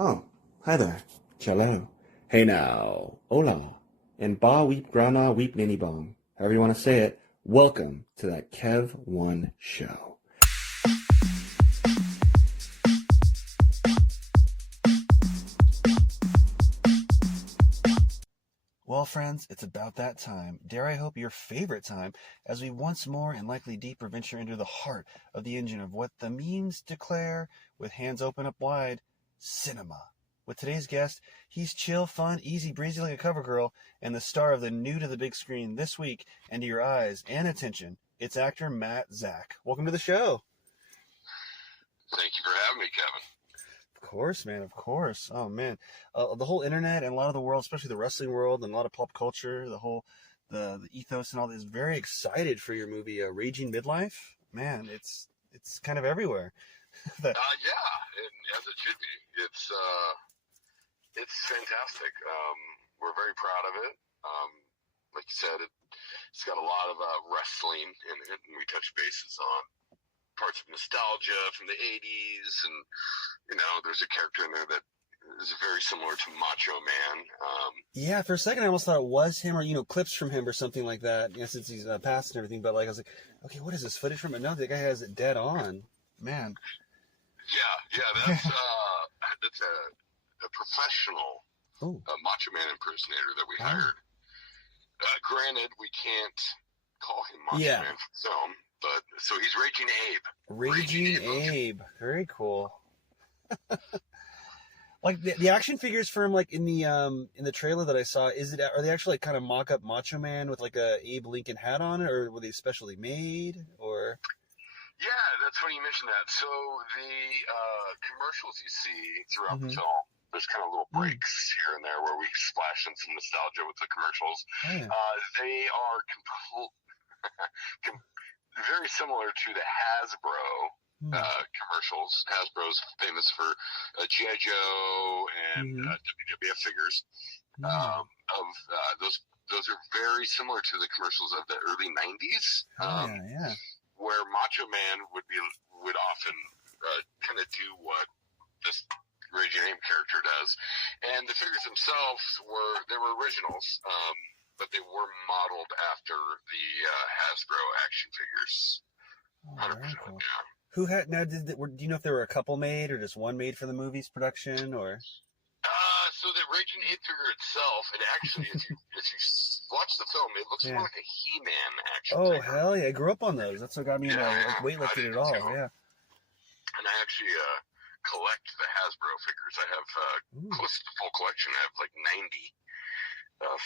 Oh, hi there. Cello. Hey now. Hola. And ba weep grana weep ninny bong. However you want to say it. Welcome to that Kev1 show. Well, friends, it's about that time. Dare I hope your favorite time, as we once more and likely deeper venture into the heart of the engine of what the memes declare, with hands open up wide, cinema. With today's guest, he's chill, fun, easy breezy like a cover girl, and the star of the new to the big screen this week, and to your eyes and attention, it's actor Matt Zak. Welcome to the show. Thank you for having me, Kevin. Of course, man, of course. Oh, man. The whole internet and a lot of the world, especially the wrestling world and a lot of pop culture, the ethos and all this, is very excited for your movie, Raging Midlife. Man, it's kind of everywhere. Yeah, and as it should be. It's fantastic. We're very proud of it. Like you said, it's got a lot of wrestling in it, and we touch bases on parts of nostalgia from the 80s, and there's a character in there that is very similar to Macho Man. Yeah, for a second I almost thought it was him, or clips from him or something like that. Since he's passed and everything. But I was like, okay, what is this footage from? No, the guy has it dead on, man. Yeah, that's a professional Macho Man impersonator that we hired. Granted, we can't call him Macho Man for film, but so he's Raging Abe. Raging Abe. Very cool. Like the action figures for him, like in the trailer that I saw, are they actually like kind of mock up Macho Man with like a Abe Lincoln hat on it, or were they specially made, or? Yeah, that's funny you mentioned that. So the commercials you see throughout the film, there's kind of little breaks here and there where we splash in some nostalgia with the commercials. Oh, yeah. They are very similar to the Hasbro commercials. Hasbro's famous for G.I. Joe and WWF figures. Those are very similar to the commercials of the early 90s. Yeah. Where Macho Man would often kind of do what this Raging Abe character does, and the figures themselves were originals, but they were modeled after the Hasbro action figures. 100%. Cool. Yeah. Who had now? Do you know if there were a couple made or just one made for the movie's production, or? So the Raging Ape figure itself, and actually, if you watch the film, it looks more like a He-Man action figure. Oh, hell yeah. I grew up on those. That's what got me into weightlifting at all. Too. Yeah. And I actually collect the Hasbro figures. I have close to the full collection. I have like 90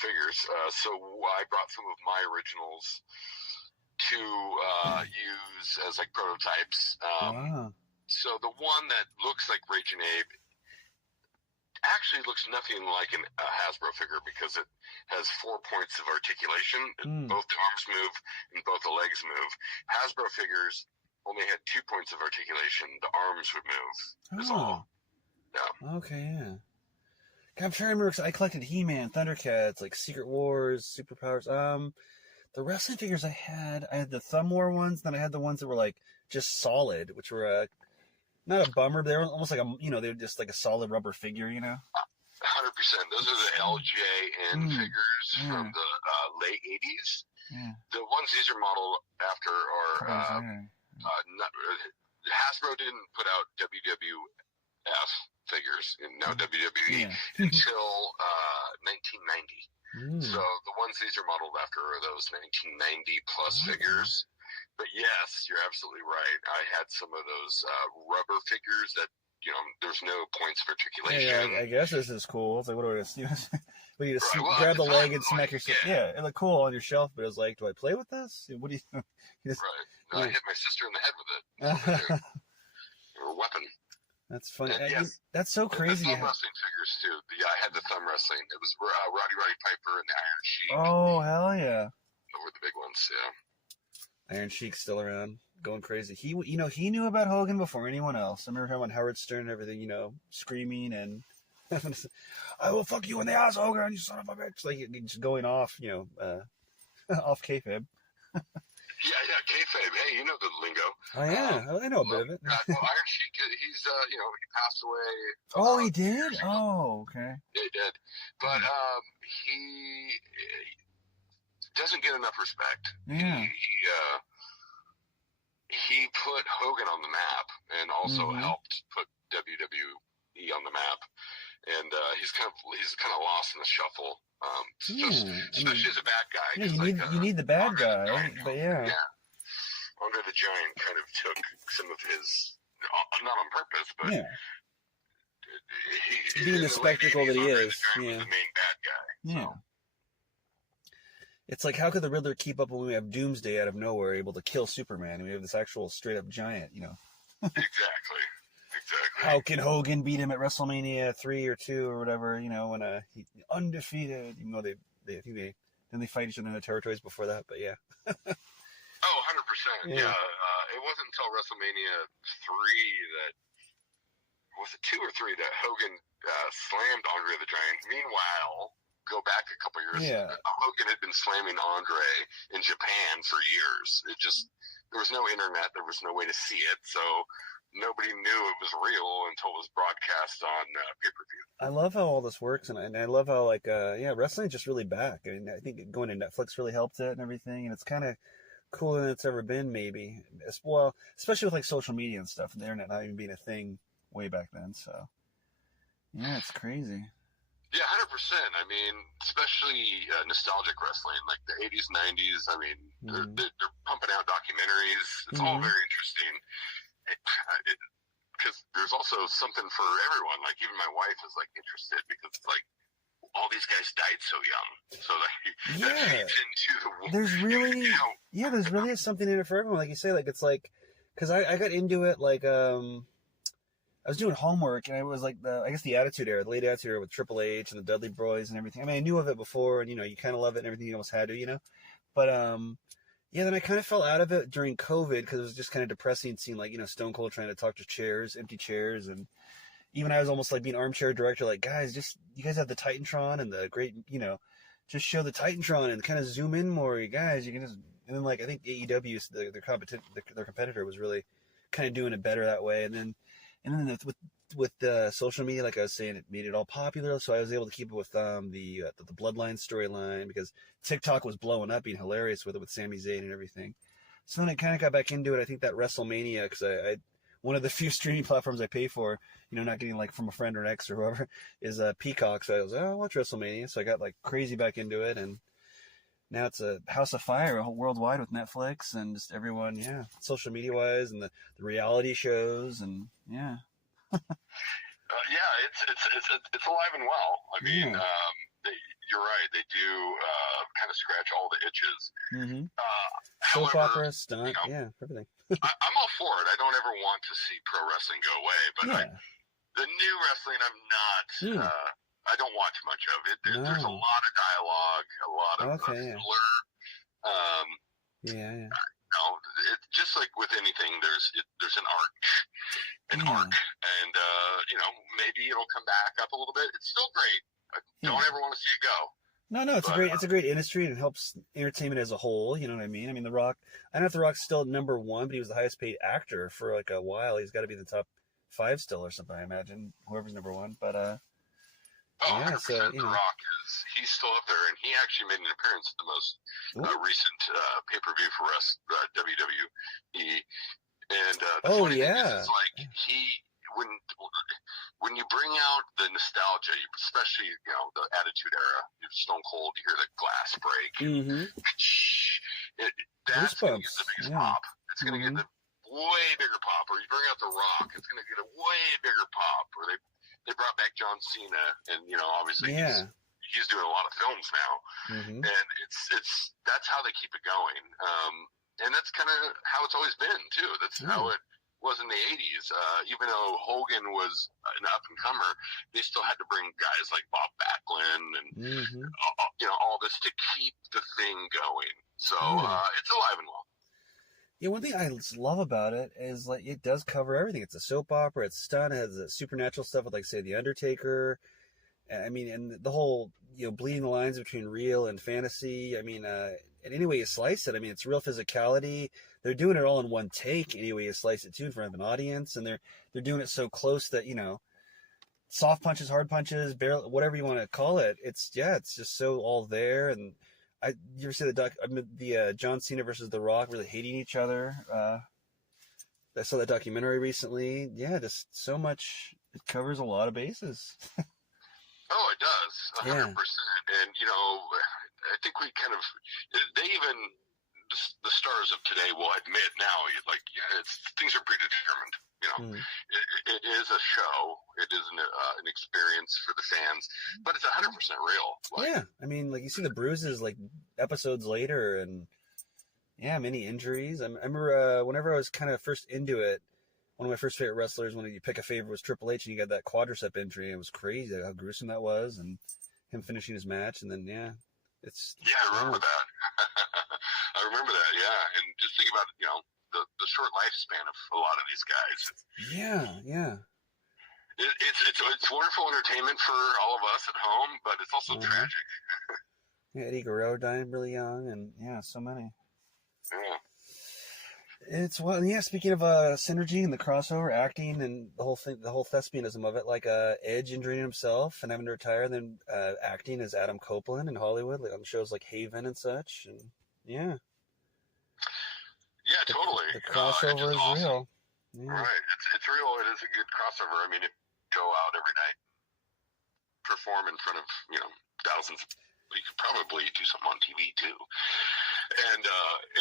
figures. So I brought some of my originals to use as like prototypes. So the one that looks like Raging Abe actually looks nothing like a Hasbro figure because it has 4 points of articulation. Both the arms move and both the legs move. Hasbro figures only had 2 points of articulation. The arms would move. That's all. Yeah. Okay, yeah. I'm trying to remember, because I collected He-Man, Thundercats, like Secret Wars, Superpowers. The wrestling figures I had the Thumb War ones, then I had the ones that were like just solid, which were not a bummer, but they were almost like they were just like a solid rubber figure, 100%. Those are the LJN figures from the late 80s. Yeah. The ones these are modeled after are Hasbro didn't put out WWF figures, and now WWE, until 1990. So the ones these are modeled after are those 1990 plus figures. But yes, you're absolutely right. I had some of those rubber figures that, there's no points of articulation. Yeah, I guess this is cool. It's like, what do I do? Well, you just grab the leg and smack yourself. Yeah, it looked cool on your shelf, but it was like, do I play with this? What do you right. No, I hit my sister in the head with it. Or a weapon. That's funny. That's so crazy. The thumb wrestling figures, too. Yeah, I had the thumb wrestling. It was Roddy Piper and the Iron Sheik. Oh, hell yeah. Those were the big ones, yeah. Iron Sheik's still around, going crazy. He knew about Hogan before anyone else. I remember him on Howard Stern and everything, screaming and I will fuck you in the ass, Hogan, you son of a bitch. Like, just going off, off kayfabe. Yeah, kayfabe. Hey, you know the lingo. Oh yeah, I know a bit of it. Well, Iron Sheik, he's he passed away. Oh, he did. Oh, okay. Yeah, he did. But he doesn't get enough respect. Yeah. He put Hogan on the map and also helped put WWE on the map. And he's kind of lost in the shuffle. Especially as a bad guy. Yeah, you need the bad guy, but yeah. Andre the Giant kind of took some of his, not on purpose, but being the spectacle that he is. Yeah. Was the main bad guy. Yeah. So. It's like, how could the Riddler keep up when we have Doomsday out of nowhere able to kill Superman and we have this actual straight up giant, Exactly. How can Hogan beat him at WrestleMania 3 or 2 or whatever, when he's undefeated, even though they fight each other in the territories before that, but yeah. Oh, 100%. Yeah. It wasn't until WrestleMania 3 that, was it 2 or 3, that Hogan slammed Andre the Giant. Meanwhile, go back a couple years, Hogan had been slamming Andre in Japan for years. There was no internet, there was no way to see it, so nobody knew it was real until it was broadcast on pay-per-view. I love how all this works, and I love how, wrestling's just really back. I mean, I think going to Netflix really helped it and everything, and it's kind of cooler than it's ever been, maybe. Well, especially with, social media and stuff, and the internet not even being a thing way back then, so. Yeah, it's crazy. Yeah, 100%. I mean, especially nostalgic wrestling, like the 80s, 90s. I mean, they're pumping out documentaries. It's all very interesting. Because there's also something for everyone. Like, even my wife is, interested because it's like, all these guys died so young. So, that feeds into the... There's really... there's really something in it for everyone. Like you say, it's like... Because I got into it, I was doing homework, and it was the Attitude Era, the late Attitude Era with Triple H and the Dudley Boys and everything. I mean, I knew of it before, and, you kind of love it and everything, you almost had to, But, then I kind of fell out of it during COVID because it was just kind of depressing seeing, Stone Cold trying to talk to empty chairs, and even I was almost being armchair director, guys, you guys have the Titantron and the great, just show the Titantron and kind of zoom in more, you guys, you can just, and then, I think AEW, their competitor was really kind of doing it better that way, and then with the social media, like I was saying, it made it all popular. So I was able to keep it with the Bloodline storyline because TikTok was blowing up, being hilarious with it with Sami Zayn and everything. So then I kind of got back into it. I think that WrestleMania, because I one of the few streaming platforms I pay for, not getting from a friend or an ex or whoever, is Peacock. So I was I'll watch WrestleMania. So I got crazy back into it, and now it's a house of fire worldwide with Netflix and just everyone, social media wise, and the reality shows, and it's alive and well. I mean, you're right. They do kind of scratch all the itches. Soap opera, stunt, everything. I'm all for it. I don't ever want to see pro wrestling go away, but the new wrestling, I'm not. I don't watch much of it. There's a lot of dialogue, a lot of filler. It's just like with anything. There's an arc, and maybe it'll come back up a little bit. It's still great. I don't ever want to see it go. No, it's a great industry, and it helps entertainment as a whole. You know what I mean? I mean, The Rock. I don't know if The Rock's still number 1, but he was the highest paid actor for a while. He's got to be the top 5 still or something, I imagine. Whoever's number 1, but so The Rock he's still up there, and he actually made an appearance at the most recent pay-per-view for us, WWE. And the funny thing is when you bring out the nostalgia, especially the Attitude Era, Stone Cold, you hear the glass break. That's going to get the biggest pop. It's going to get the way bigger pop. Or you bring out The Rock, it's going to get a way bigger pop. Or they brought back John Cena, and obviously he's doing a lot of films now, and it's that's how they keep it going, and that's kind of how it's always been too. That's how it was in the 80s. Even though Hogan was an up and comer, they still had to bring guys like Bob Backlund and all this to keep the thing going. So it's alive and well. Yeah, one thing I just love about it is it does cover everything. It's a soap opera. It's stunt. It has the supernatural stuff with say The Undertaker. I mean, and the whole bleeding the lines between real and fantasy. I mean, and any way you slice it, I mean, it's real physicality. They're doing it all in one take, any way you slice it too, in front of an audience, and they're doing it so close that, you know, soft punches, hard punches, barrel, whatever you want to call it. It's just so all there. And you ever see the John Cena versus The Rock really hating each other? I saw that documentary recently. Yeah, just so much. It covers a lot of bases. Oh, it does, 100%. Yeah. And, you know, I think we kind of, they even, the stars of today will admit now, like, yeah, things are predetermined. You know, it is a show. It is an experience for the fans, but it's 100% real. Like, yeah, I mean, like you see the bruises like episodes later, and yeah, many injuries. I remember whenever I was kind of first into it, one of my first favorite wrestlers, when you pick a favorite, was Triple H, and you got that quadricep injury. It was crazy how gruesome that was, and him finishing his match, and then I remember that. I remember that. Yeah, and just think about, you know, the short lifespan of a lot of these guys. Yeah. It's wonderful entertainment for all of us at home, but it's also tragic. Yeah, Eddie Guerrero died really young, and yeah, so many. Yeah. Speaking of synergy and the crossover, acting and the whole thing, the whole thespianism of it, like Edge injuring himself and having to retire, then acting as Adam Copeland in Hollywood, like on shows like Haven and such, and yeah. Yeah, totally. The crossover is awesome. real. Yeah. Right. It's real. It is a good crossover. I mean, go out every night, perform in front of, you know, thousands. You could probably do something on TV too. And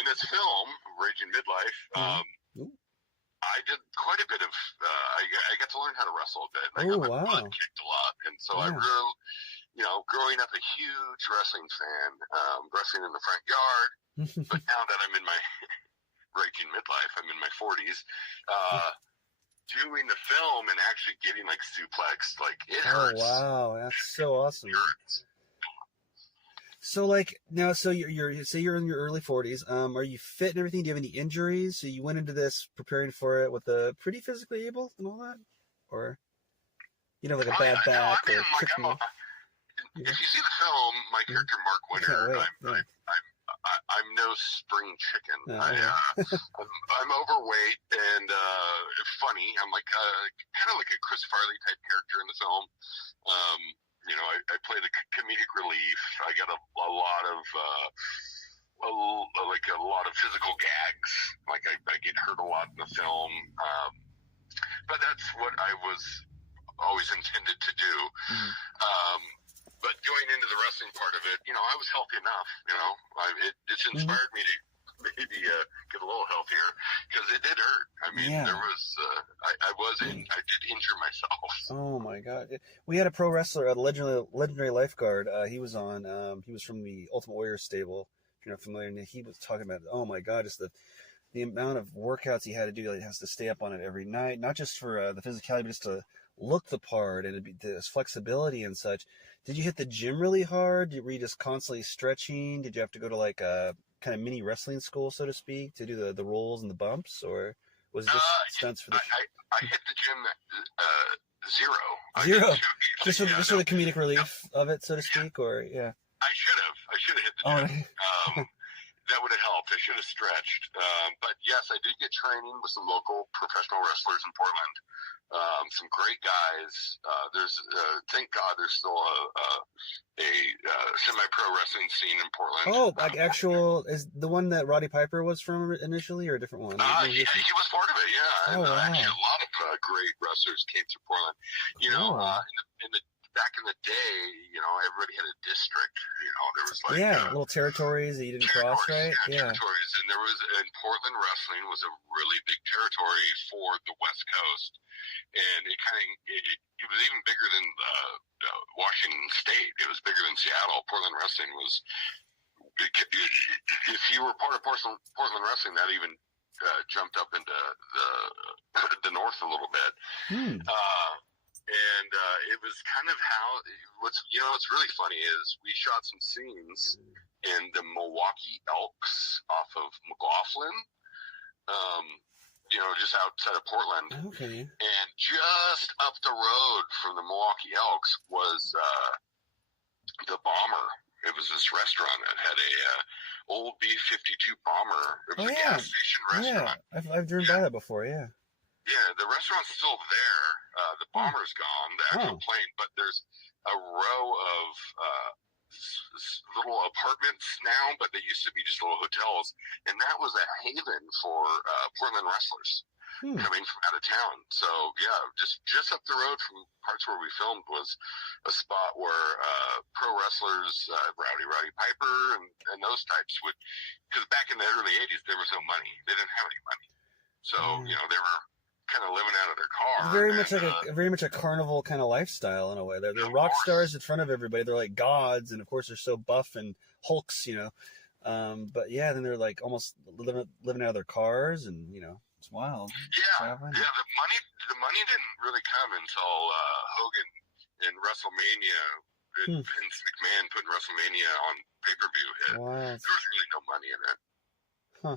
in this film, Raging Midlife, I did quite a bit of. I got to learn how to wrestle a bit. I got my butt kicked a lot, and so I really, you know, growing up a huge wrestling fan, wrestling in the front yard. But now that I'm in my Raging Midlife, I'm in my 40s. Doing the film and actually getting like suplexed, like it hurts. Oh wow, that's so awesome. It hurts. So like now, so you're in your early 40s. Are you fit and everything? Do you have any injuries? So you went into this preparing for it with a pretty physically able and all that, or you know, like a bad back? No, I mean, like if you see the film, my character Mark Winter, I'm no spring chicken. I'm overweight and funny. I'm like kind of like a Chris Farley type character in the film. You know, I play the comedic relief. I got a lot of physical gags. Like I get hurt a lot in the film, but that's what I was always intended to do. But going into the wrestling part of it, you know, I was healthy enough. You know, it's inspired me to maybe get a little healthier, because it did hurt. I mean, there was I did injure myself. Oh my God! We had a pro wrestler, a legendary lifeguard. He was on. He was from the Ultimate Warrior stable. If you're not familiar, and he was talking about, oh my God, just the amount of workouts he had to do. He has to stay up on it every night, not just for the physicality, but just to look the part and this flexibility and such. Did you hit the gym really hard? Were you just constantly stretching? Did you have to go to like a kind of mini wrestling school, so to speak, to do the rolls and the bumps, or was it just stunts for the? I hit the gym zero. Zero. Just for the comedic relief of it, so to speak, or yeah. I should have hit the gym. That would have helped. I should have stretched. But yes, I did get training with some local professional wrestlers in Portland. Some great guys. Thank God there's still a semi-pro wrestling scene in Portland. Oh, like actual, is the one that Roddy Piper was from initially, or a different one? He was part of it, yeah. Oh, wow. Actually, a lot of great wrestlers came through Portland. You know, back in the day, you know, everybody had a district. You know, there was like little territories that you didn't cross, right? Yeah, territories, and Portland wrestling was a really big territory for the West Coast, and it was even bigger than Washington State. It was bigger than Seattle. Portland wrestling was. If you were part of Portland wrestling, that even jumped up into the north a little bit. And it was kind of what's really funny is we shot some scenes in the Milwaukee Elks off of McLaughlin, you know, just outside of Portland. Okay. And just up the road from the Milwaukee Elks was the Bomber. It was this restaurant that had a old B-52 Bomber. It was a gas station restaurant. Yeah, I've driven by that before. Yeah. Yeah, the restaurant's still there. The Bomber's gone, the actual plane, but there's a row of little apartments now, but they used to be just little hotels, and that was a haven for Portland wrestlers coming from out of town. So yeah, just up the road from parts where we filmed was a spot where pro wrestlers, Rowdy Piper and those types would, because back in the early 80s there was no money, they didn't have any money, so you know, they were kind of living out of their car. Very much a carnival kind of lifestyle in a way. They're rock stars in front of everybody. They're like gods, and of course they're so buff and hulks, you know. But yeah, then they're like almost living out of their cars, and you know, it's wild. Yeah, yeah. The money didn't really come until Hogan in WrestleMania. Vince McMahon putting WrestleMania on pay-per-view hit. Wow. There was really no money in it. Huh.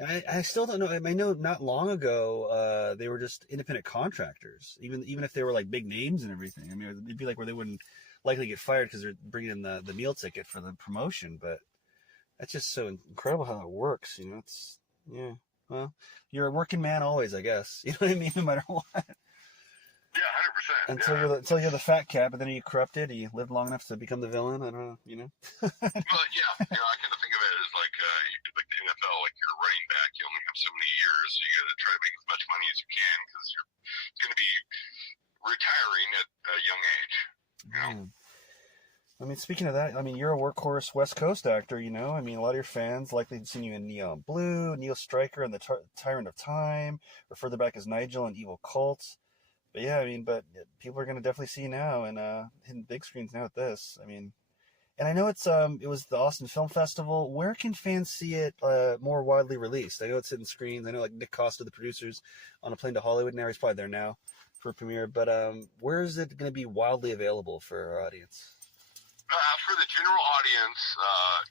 I still don't know. I know not long ago they were just independent contractors, even if they were like big names and everything. I mean, it'd be like where they wouldn't likely get fired because they're bringing in the meal ticket for the promotion. But that's just so incredible how it works. You know, it's Well, you're a working man always, I guess. You know what I mean? No matter what. Yeah, 100%. Until you're the fat cat, but then you corrupted. You lived long enough to become the villain. I don't know. You know. Well, yeah. I kind of think of it as like the NFL. Like you're a running back, you only have so many years. So you got to try to make as much money as you can because you're going to be retiring at a young age. You know? I mean, speaking of that, I mean, you're a workhorse West Coast actor, you know? I mean, a lot of your fans likely have seen you in Neon Blue, Neil Stryker and the Tyrant of Time, or further back as Nigel in Evil Cult. But yeah, I mean, people are going to definitely see you now and hitting big screens now with this. I mean, and I know it was the Austin Film Festival. Where can fans see it more widely released? I know it's hitting screens. I know like Nick Costa, the producer's on a plane to Hollywood now. He's probably there now for a premiere. But where is it going to be wildly available for our audience? For the general audience,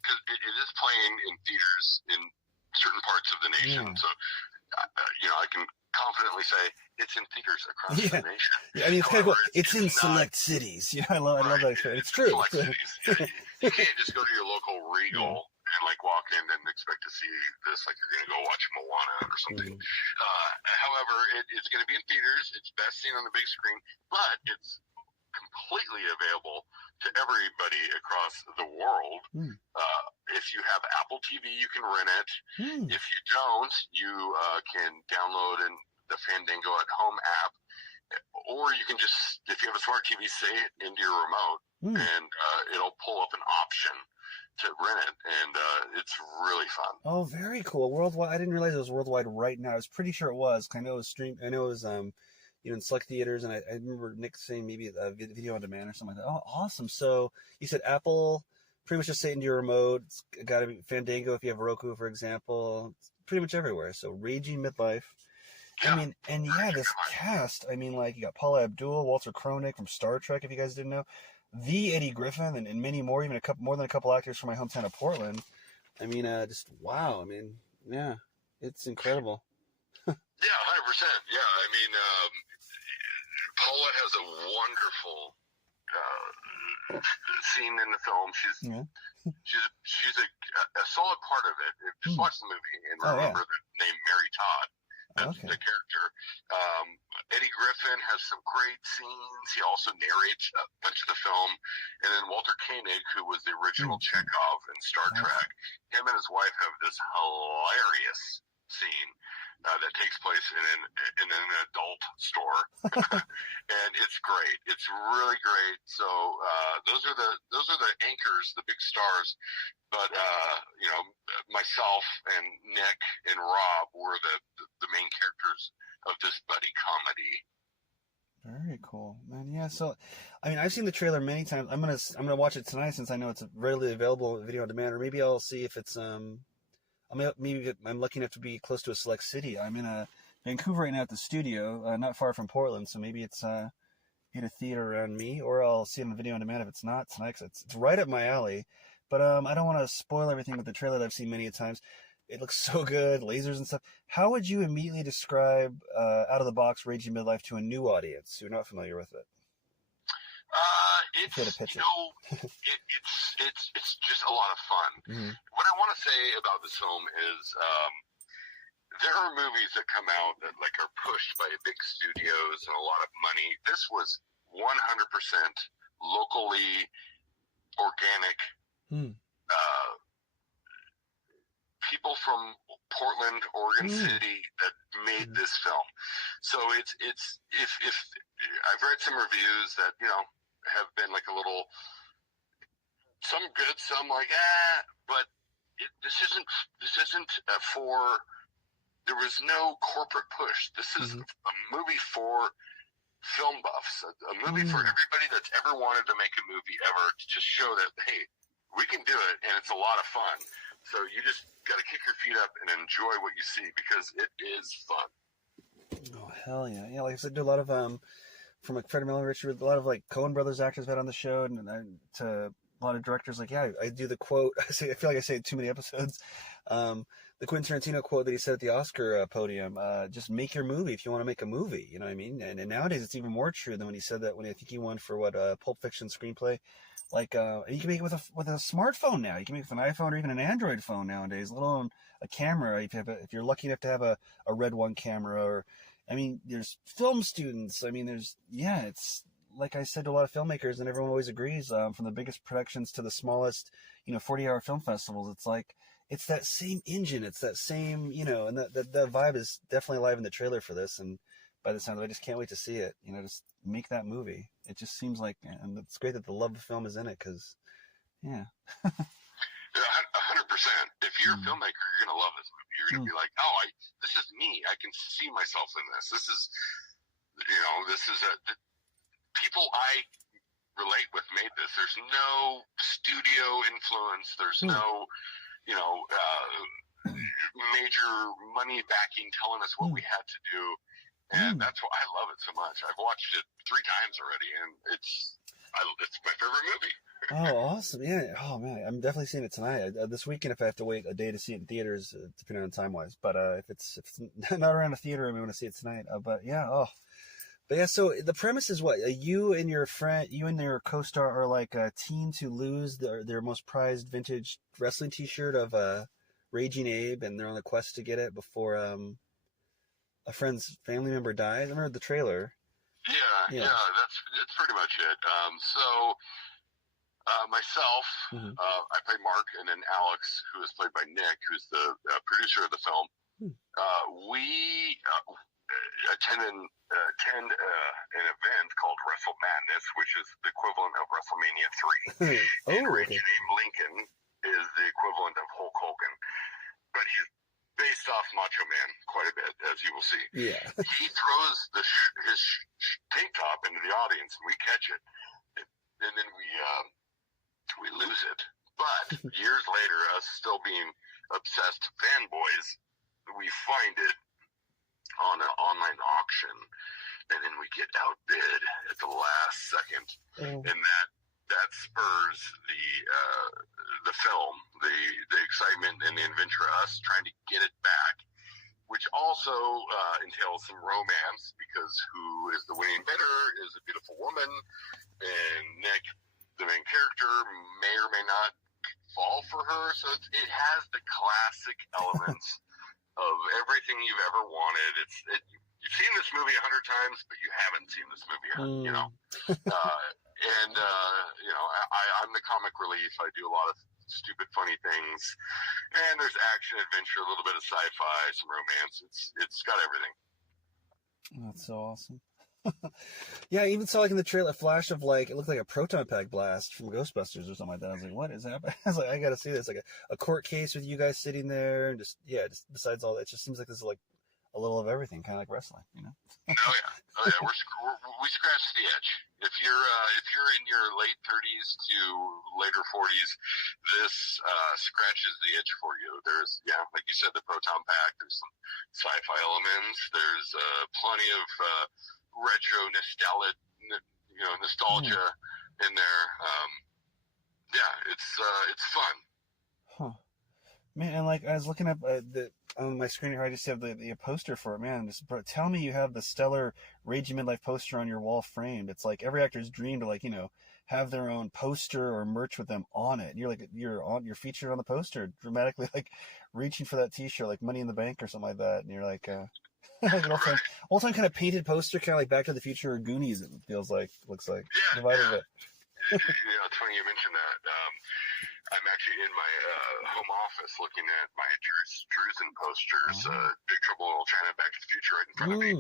because it is playing in theaters in certain parts of the nation. So, you know, I can confidently say it's in theaters across the nation. Yeah, I mean, it's kind of cool. It's in select cities. Yeah, I love that. It's true. Select cities. You can't just go to your local Regal and like walk in and expect to see this like you're going to go watch Moana or something. However, it's going to be in theaters. It's best seen on the big screen, but it's completely available to everybody across the world. If you have Apple TV, you can rent it. If you don't, you can download the Fandango at Home app, or you can just, if you have a smart TV, say it into your remote, and it'll pull up an option to rent it, and it's really fun. Oh, very cool. Worldwide. I didn't realize it was worldwide right now. I was pretty sure it was. I know it was streamed. I know it was you know, in select theaters, and I remember Nick saying maybe a video on demand or something like that. Oh, awesome. So you said Apple, pretty much just say into your remote. It's got to be Fandango if you have Roku, for example. It's pretty much everywhere. So Raging Midlife. I mean, and this cast, I mean, like, you got Paula Abdul, Walter Koenig from Star Trek, if you guys didn't know, the Eddie Griffin, and many more, even more than a couple actors from my hometown of Portland. I mean, just wow. I mean, yeah, it's incredible. Yeah, 100%. Yeah, I mean, Paula has a wonderful scene in the film. She's a solid part of it. Just watch the movie and remember the name Mary Todd. That's the character. Eddie Griffin has some great scenes. He also narrates a bunch of the film. And then Walter Koenig, who was the original Chekhov in Star Trek, him and his wife have this hilarious scene that takes place in an adult store, and it's great. It's really great. So those are the anchors, the big stars. But you know, myself and Nick and Rob were the main characters of this buddy comedy. Very cool, man. Yeah. So, I mean, I've seen the trailer many times. I'm gonna watch it tonight since I know it's readily available video on demand, or maybe I'll see if it's maybe I'm lucky enough to be close to a select city. I'm in Vancouver right now at the studio, not far from Portland, so maybe it's hit a theater around me, or I'll see it on video on demand if it's not tonight, 'cause it's right up my alley. But I don't want to spoil everything with the trailer that I've seen many times. It looks so good, lasers and stuff. How would you immediately describe out of the box Raging Midlife to a new audience who are not familiar with it? It it's just a lot of fun. Mm-hmm. What I want to say about this film is there are movies that come out that like are pushed by big studios and a lot of money. This was 100% locally organic. People from Portland, Oregon City that made this film. So it's if I've read some reviews that, you know, have been like a little, some good, some like, but this isn't for, there was no corporate push. This is a movie for film buffs, a movie for everybody that's ever wanted to make a movie ever, to just show that, hey, we can do it, and it's a lot of fun. So you just got to kick your feet up and enjoy what you see, because it is fun. Oh, hell yeah. Yeah, like I said, do a lot of, from like Fred Miller, Richard, a lot of like Coen Brothers actors I've had on the show, and to a lot of directors, like, yeah, I do the quote, I feel like I say it too many episodes, the Quentin Tarantino quote that he said at the Oscar podium, just make your movie if you want to make a movie, you know what I mean? And nowadays it's even more true than when he said that, when I think he won for Pulp Fiction screenplay. Like, you can make it with a smartphone now. You can make it with an iPhone or even an Android phone nowadays, let alone a camera. If you're lucky enough to have a Red One camera, or, I mean, there's film students. I mean, it's like I said to a lot of filmmakers, and everyone always agrees, from the biggest productions to the smallest, 40-hour film festivals. It's like, it's that same engine. It's that same, and the vibe is definitely alive in the trailer for this. And by the sound of it, I just can't wait to see it. Just make that movie. It just seems like, and it's great that the love of film is in it, because, yeah. 100%. If you're a filmmaker, you're going to love this movie. You're going to be like, oh, this is me. I can see myself in this. This is, people I relate with made this. There's no studio influence. There's no, major money backing telling us what we had to do. And that's why I love it so much. I've watched it 3 times already, and it's my favorite movie. Oh, awesome. Yeah. Oh, man. I'm definitely seeing it tonight. This weekend, if I have to wait a day to see it in theaters, depending on time-wise. But if it's not around a theater, I'm going to see it tonight. But, yeah. Oh. But, yeah, so the premise is what? You and your co-star are like teens who lose their most prized vintage wrestling T-shirt of Raging Abe, and they're on the quest to get it before a friend's family member dies. I remember the trailer. Yeah, that's pretty much it. Myself, I play Mark, and then Alex, who is played by Nick, who's the producer of the film. We attend an event called Wrestle Madness, which is the equivalent of WrestleMania 3. And Raging Abe Lincoln is the equivalent of Hulk Hogan, but he's based off Macho Man quite a bit, as you will see. Yeah. He throws his tank top into the audience, and we catch it, and then we lose it. But years later, us still being obsessed fanboys, we find it on an online auction, and then we get outbid at the last second, and that spurs the film, the excitement and the adventure of us trying to get it back, which also entails some romance, because who is the winning bidder is a beautiful woman, and Nick, the main character, may or may not fall for her. So it has the classic elements of everything you've ever wanted. You've seen this movie 100 times, but you haven't seen this movie, I'm the comic relief. I do a lot of stupid, funny things, and there's action, adventure, a little bit of sci-fi, some romance. It's got everything. That's so awesome. Yeah, I even saw like in the trailer a flash of like, it looked like a proton pack blast from Ghostbusters or something like that. I was like, what is happening? I was like, I gotta see this. Like a court case with you guys sitting there, and just besides all that, it just seems like this is like a little of everything, kind of like wrestling, Oh yeah, we scratch the itch. If you're in your late 30s to later 40s, this scratches the itch for you. There's, like you said, the proton pack. There's some sci-fi elements. There's plenty of retro nostalgia in there. It's fun. Huh. Man, and like I was looking up on my screen here, I just have the poster for it. Man, just tell me you have the stellar Raging Midlife poster on your wall framed. It's like every actor's dream to, like, you know, have their own poster or merch with them on it. And you're featured on the poster, dramatically like reaching for that T-shirt, like Money in the Bank or something like that. And you're like, like an old time kind of painted poster, kind of like Back to the Future or Goonies. It feels like, looks like. Yeah, Divided yeah. it. It's funny you mentioned that. I'm actually in my home office looking at my Drusen posters, Big Trouble in Little China, Back to the Future, right in front of me.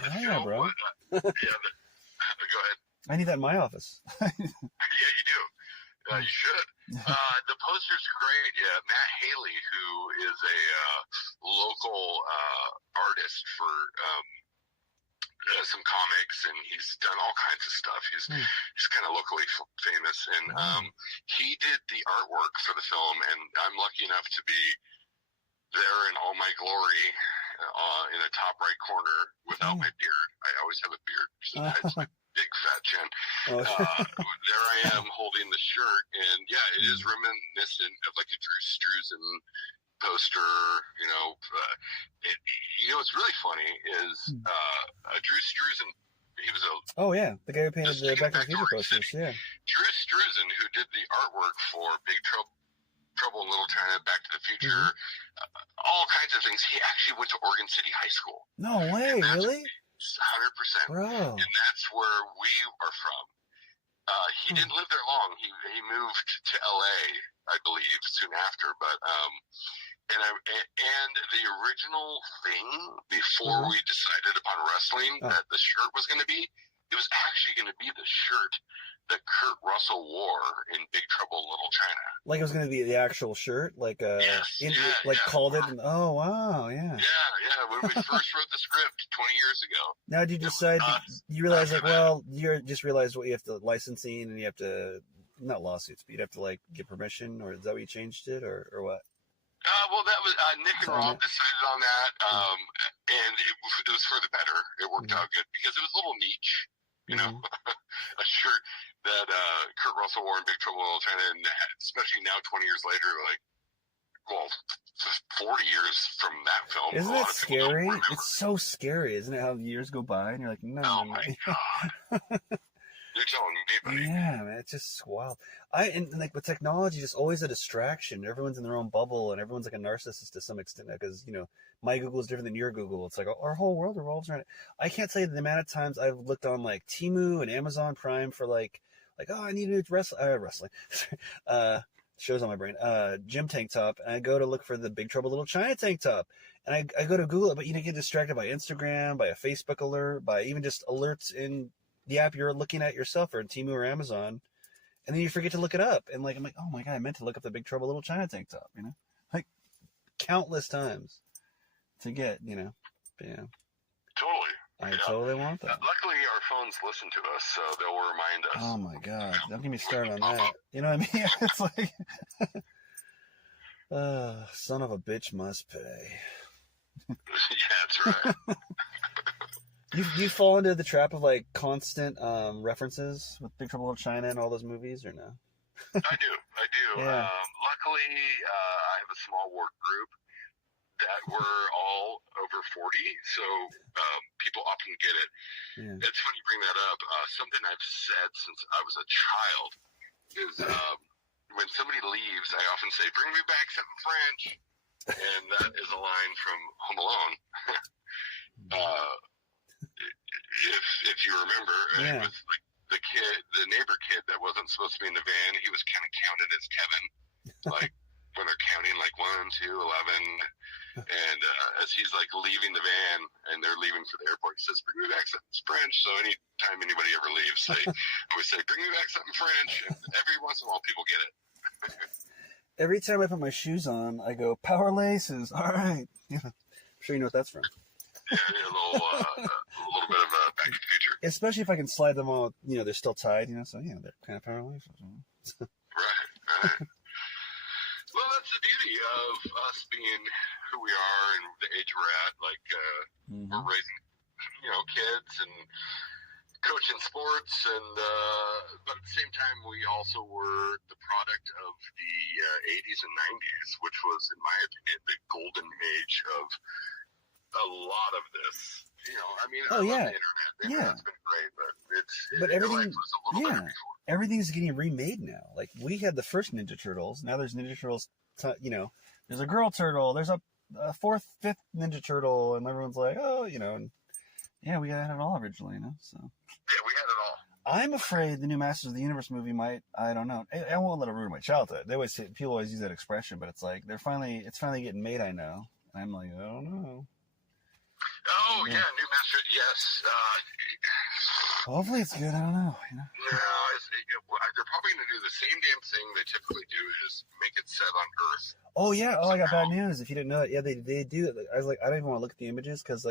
The film. Bro. Go ahead. I need that in my office. Yeah, you do. You should. The poster's great. Yeah, Matt Haley, who is a local artist for some comics, and he's done all kinds of stuff. He's kind of locally famous, and he did the artwork for the film, and I'm lucky enough to be there in all my glory in the top right corner without my beard. I always have a beard. It's my big fat chin. There I am holding the shirt, and yeah, it is reminiscent of like a Drew Struzan poster. What's really funny is Drew Struzan. He was the guy who painted the Back to the Future posters. Yeah, Drew Struzan, who did the artwork for Big Trouble in Little China, Back to the Future, all kinds of things. He actually went to Oregon City High School. No way, really? 100%. Bro. And that's where we are from. He didn't live there long. He moved to LA, I believe, soon after. But and the original thing before we decided upon wrestling that the shirt was going to be, it was actually going to be the shirt that Kurt Russell wore in Big Trouble in Little China. Like it was going to be the actual shirt, like called it. And, oh wow, yeah. Yeah. When we first wrote the script 20 years ago. Now, did you decide? You realize you just realized what you have to licensing, and you have to not lawsuits, but you'd have to like get permission, or is that what you changed it, or what? Well, that was Nick and Rob decided on that, and it was for the better. It worked out good because it was a little niche, a shirt that Kurt Russell wore in Big Trouble in Little China, and especially now, 20 years later, 40 years from that film. Isn't it scary? It's so scary, isn't it? How the years go by, and you're like, no. Oh my god. You're telling me, buddy. Yeah, man, it's just wild. And like with technology, just always a distraction. Everyone's in their own bubble, and everyone's like a narcissist to some extent because my Google is different than your Google. It's like our whole world revolves around it. I can't tell you the amount of times I've looked on like Temu and Amazon Prime for like I need a wrestling shows on my brain. Gym tank top, and I go to look for the Big Trouble Little China tank top, and I go to Google it, but you get distracted by Instagram, by a Facebook alert, by even just alerts in the app you're looking at yourself, or in Temu or Amazon, and then you forget to look it up. And I'm like, oh my god, I meant to look up the Big Trouble Little China tank top, like countless times to get, yeah. Totally. I totally want that. Luckily, our phones listen to us, so they'll remind us. Oh my god, don't get me started on that. You know what I mean? It's like, son of a bitch must pay. Yeah, that's right. You fall into the trap of like constant references with Big Trouble in Little China and all those movies, or no? I do. Yeah. Luckily, I have a small work group that we're all over 40, so people often get it. Yeah. It's funny you bring that up. Something I've said since I was a child is when somebody leaves, I often say, "Bring me back something French," and that is a line from Home Alone. If you remember, it was like the neighbor kid that wasn't supposed to be in the van. He was kind of counted as Kevin, like when they're counting like 1, 2, 11, and as he's like leaving the van and they're leaving for the airport, he says, "Bring me back something French." So anytime anybody ever leaves, they always say, "Bring me back something French," and every once in a while people get it. Every time I put my shoes on, I go, "Power laces." All right. I'm sure you know what that's from. Yeah, a little bit of Back to the Future. Especially if I can slide them all, they're still tied, so yeah, they're kind of power laces. Right. Well, that's the beauty of us being who we are and the age we're at. Like, we're raising, kids, and coaching sports, and but at the same time, we also were the product of the 80s and 90s, which was, in my opinion, the golden age of a lot of this. I mean, I love the internet. The internet's been great, but everything was a little better before. Everything's getting remade now. Like, we had the first Ninja Turtles. Now there's Ninja Turtles. There's a girl turtle. There's a fourth, fifth Ninja Turtle, and everyone's like, oh, and we had it all originally, So. Yeah, we had it all. I'm afraid the new Masters of the Universe movie might. I don't know. I won't let it ruin my childhood. People always use that expression, but it's like it's finally getting made. I know, and I'm like, I don't know. Oh yeah, new Master. Yes. Hopefully it's good. I don't know. No, they're probably going to do the same damn thing they typically do, is make it set on Earth. Oh yeah. Oh, I got bad news. If you didn't know it, yeah, they do. I was like, I don't even want to look at the images because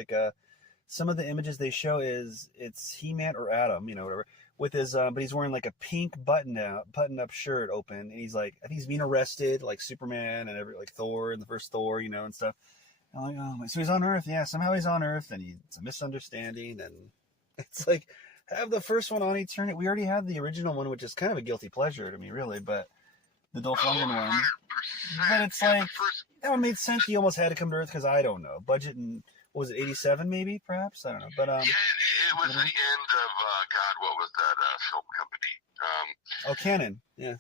some of the images they show it's He-Man or Adam, whatever, with his but he's wearing like a pink button-up shirt open, and he's like, I think he's being arrested like Superman and like Thor in the first Thor, and stuff. I'm like, oh my, so he's on Earth, yeah. Somehow he's on Earth, and it's a misunderstanding, and it's like, have the first one on Eternity. We already had the original one, which is kind of a guilty pleasure to me, really, but the Dolph Lundgren one. But it's like, that one made sense. He almost had to come to Earth because I don't know budget and. What was it, 87 maybe, perhaps? I don't know. But yeah, it was the end of God. What was that film company? Canon. Yeah.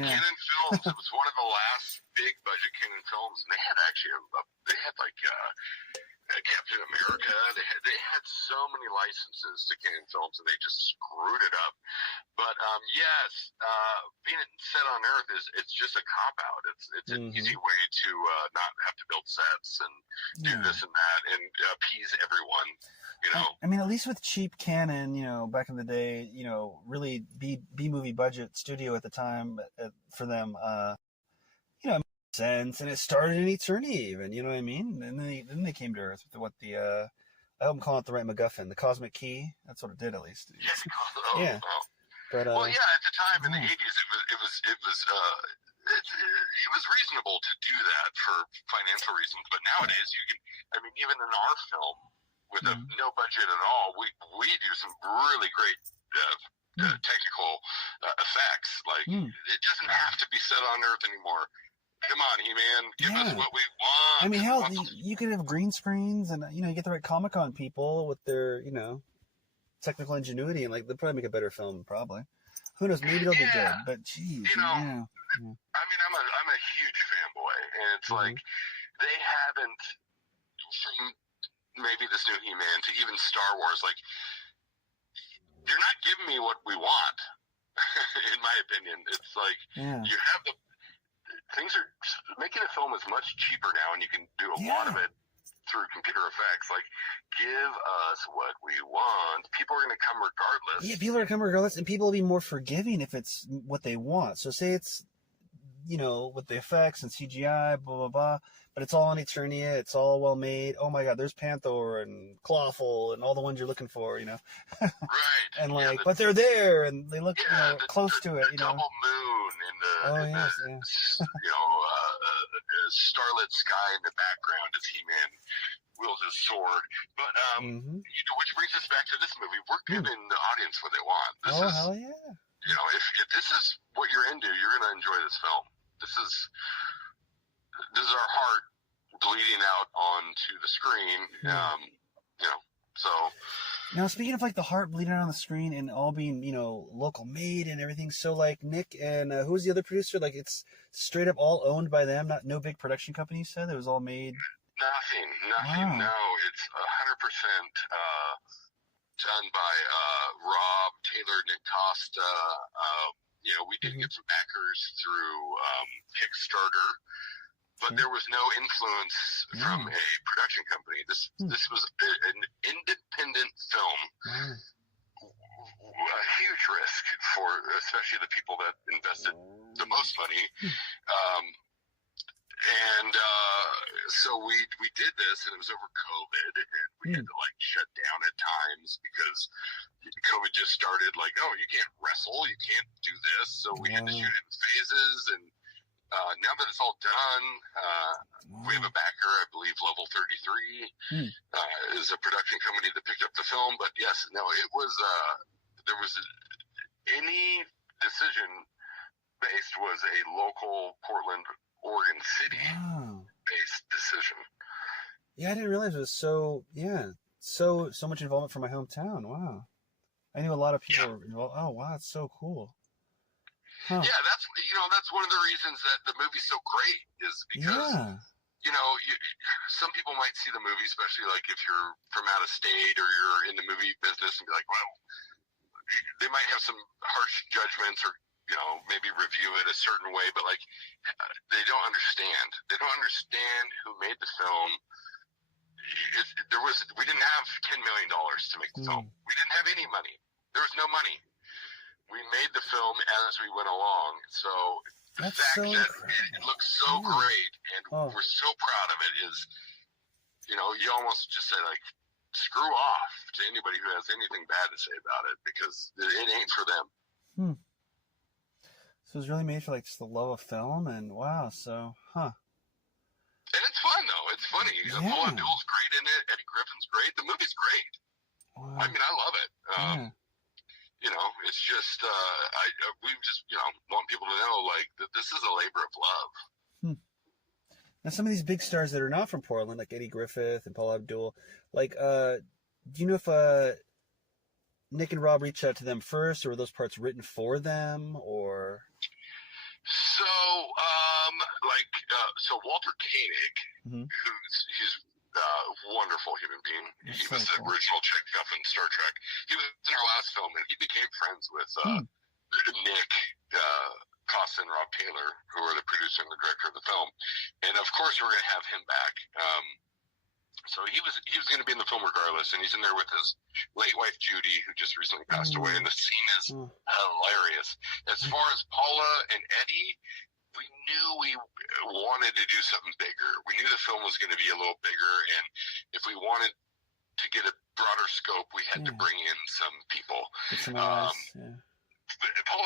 Canon Films. It was one of the last big budget Canon films, and they had actually Captain America. They had so many licenses to Canon Films, and they just screwed it up. But yes, being set on Earth it's just a cop out. It's an easy way to not have to build sets and do this and that and appease everyone. I mean, at least with cheap Canon, back in the day, really B movie budget studio at the time for them, it made sense, and it started in Eternity even, you know what I mean? And then they came to Earth with what I hope I'm calling it the right MacGuffin, the Cosmic Key. That's what it did, at least. Yeah. But well, yeah, at the time in the 80s, it was reasonable to do that for financial reasons. But nowadays, even in our film, with no budget at all, we do some really great technical effects. Like, it doesn't have to be set on Earth anymore. Come on, He-Man, give us what we want. I mean, hell, you could have green screens, and you get the right Comic-Con people with their technical ingenuity, and they'll probably make a better film. Probably, who knows? Maybe it'll be good. But geez, I mean, I'm a huge fanboy, and it's like they haven't, from maybe this new He-Man to even Star Wars, like, you're not giving me what we want. In my opinion, it's like you have things are making a film is much cheaper now, and you can do a lot of it through computer effects. Like, give us what we want. People are going to come regardless. Yeah, people are going to come regardless, and people will be more forgiving if it's what they want. So say it's, with the effects and CGI, blah, blah, blah, but it's all on Eternia. It's all well made. Oh my God, there's Panther and Clawful and all the ones you're looking for, Right. And but they're there, and they look, close to it, the double moon and starlit sky in the background as He-Man wields his sword. But which brings us back to this movie. We're giving the audience what they want. Hell yeah! If this is what you're into, you're going to enjoy this film. This is our heart bleeding out onto the screen. So. Now, speaking of the heart bleeding out on the screen and all being, local made and everything, so Nick and who was the other producer? It's straight up all owned by them, no big production company, you said? It was all made? Nothing. Wow. No, it's 100% done by Rob, Taylor, Nick Costa. We did get some backers through Kickstarter. But there was no influence from a production company. This was an independent film. A huge risk for especially the people that invested the most money. So we did this, and it was over COVID, and we had to shut down at times because COVID just started. You can't wrestle, you can't do this. So we had to shoot it in phases, and now that it's all done, we have a backer, I believe level 33 is a production company that picked up the film. But yes, no, it was, there was any decision based was a local Portland, Oregon City based decision. Yeah, I didn't realize it was so much involvement from my hometown. Wow. I knew a lot of people were involved. Oh, wow, it's so cool. Huh. Yeah, that's one of the reasons that the movie's so great is because, some people might see the movie, especially like if you're from out of state or you're in the movie business and be like, well, they might have some harsh judgments or, maybe review it a certain way, but like, they don't understand. They don't understand who made the film. We didn't have $10 million to make the film. We didn't have any money. There was no money. We made the film as we went along. So the fact that it looks so great and we're so proud of it is, you almost just say like, screw off to anybody who has anything bad to say about it because it ain't for them. So it was really made for like just the love of film and wow. So, And it's fun though. It's funny. Yeah. Paula Abdul's great in it. Eddie Griffin's great. The movie's great. Wow. I mean, I love it. It's just, we just, want people to know, like, that this is a labor of love. Now, some of these big stars that are not from Portland, like Eddie Griffith and Paula Abdul, like, do you know if Nick and Rob reached out to them first, or were those parts written for them, or? So, so Walter Koenig, he's a wonderful human being. He was the original Chekhov in Star Trek. He was in our last film, and he became friends with Nick Costa and Rob Taylor, who are the producer and the director of the film. And of course, we're going to have him back. So he was going to be in the film regardless, and he's in there with his late wife Judy, who just recently passed away. And the scene is hilarious. As far as Paula and Eddie, we knew we wanted to do something bigger. We knew the film was going to be a little bigger, and if we wanted to get a broader scope, we had to bring in some people. Paula